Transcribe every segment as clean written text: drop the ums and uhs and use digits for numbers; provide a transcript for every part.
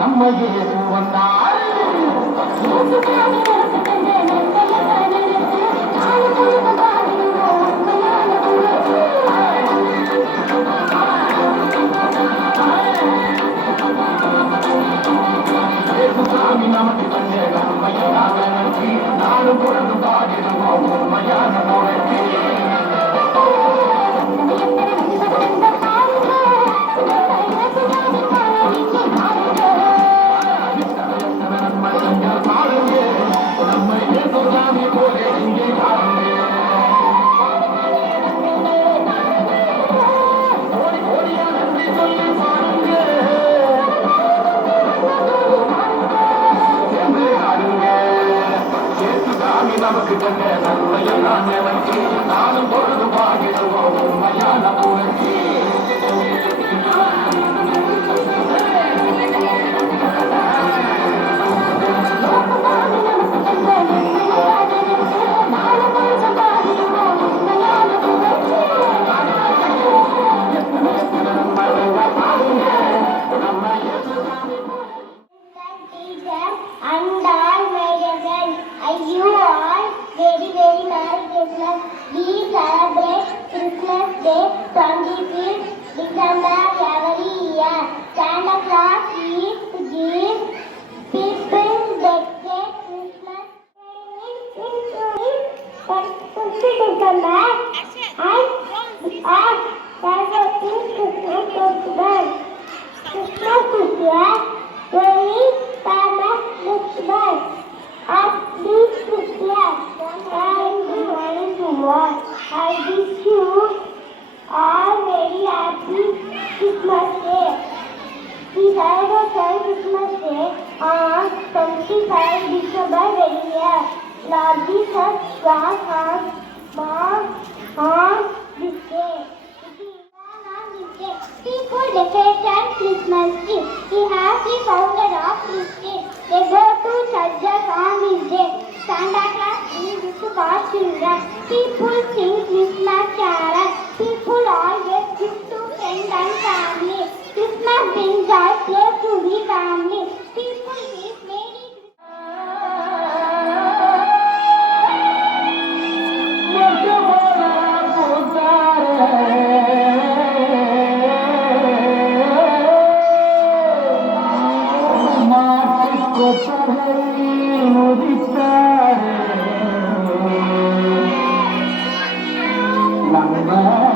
நம்ம இயேசு வந்தார். சாமி நமக்கு தந்த நன்மையான நாடு பொழுது பாடிடுவோம் உண்மையான முறைக்கு. நமக்கு தந்த நன்மையெல்லாம் எனக்கு நானும் பொழுது பாடிடுவோம் உண்மையான முறைக்கு. I wish you all very happy Christmas Day. We celebrate Christmas Day on 25 December every year. Lord Jesus was born on this day. People decorated Christmas tree. He has the founder of this day. They go to churches on this day. Santa Claus is for children. People sing Christmas carols. People always give to friends and family. Christmas brings joy, play to the family. People wish Merry Namaskar.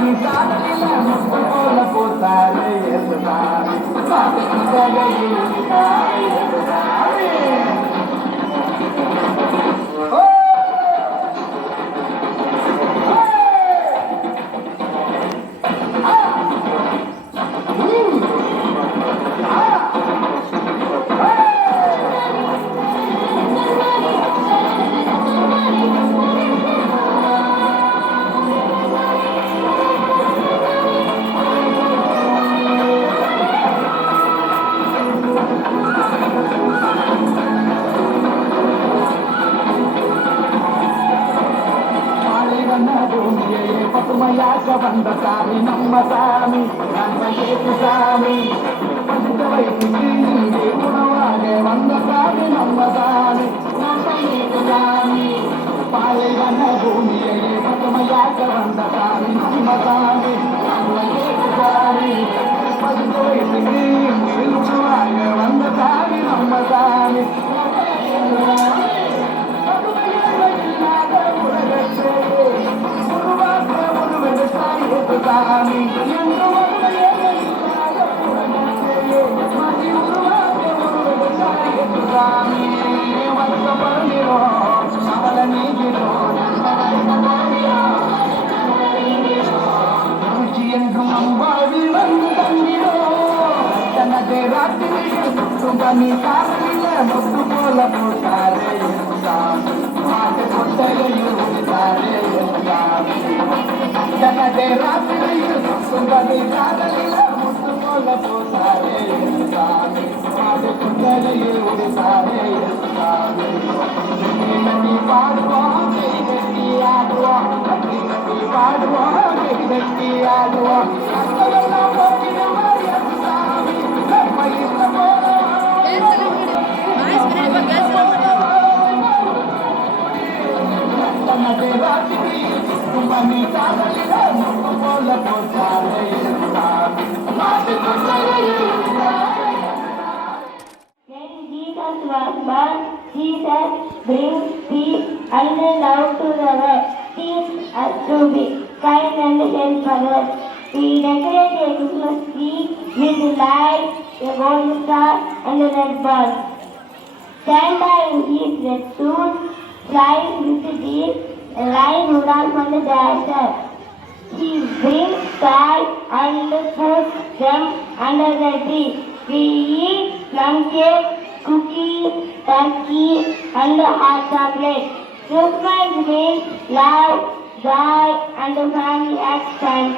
சுந்தமணி காதலில முத்து போல போத்தாரே ஏசுதாரி மாட்டு கொட்டையில் உதித்தாரே ஏசுதாரி பசுமையாக வந்த சாமி நம்ம சாமி நம்ம ஏற்று சாமி படுத்த வயசுக்கு இங்கே உணவாக வந்த சாமி நம்ம சாமி நம்ம ஏற்று சாமி பாலைவன பூமியை பசுமையாக வந்த சாமி நம்ம சாமி நம்ம ஏற்று சாமி படுத்த வயசுக்கு இங்கே உணவாக வந்த சாமி நம்ம சாமி சாமி என்று சாமி வருத்தப்படுகிறோம் அவள நீங்கிறோம் என்றும் அம்பாடி வந்து தந்திரோம் தனது ராத்திரியில் சுந்தமணி காதலில முத்து போல போட்டாரே சாமி மாட்டு கொட்டையில் உதித்தாரே சாமி தனது ராத்திரியில் சுந்தமணி காதலில முத்து போல போட்டாரே சாமி மாட்டு கொட்டையில் உதித்தாரே சாமி கட்டி பாடுவோம் கட்டி ஆடுவோம் கட்டி பாடுவோம் கட்டி ஆடுவோம் அங்கெல்லாம் சாமி மயில தனது ராத்திரியில் சுந்தமணி காதலில முத்து போல போட்டாரே சாமி மாட்டு கொட்டையில் When Jesus was born, Jesus brings peace and love to the world. Teach us to be kind and help others. We decorate a Christmas tree with lights, a golden star, and a red ball. Santa in his red suit flies with these like Rudolph and the Dasher. He brings toys and puts them under the tree. We eat plum cake, cookies, turkey, and hot chocolate. Christmas means love, joy, and family at time.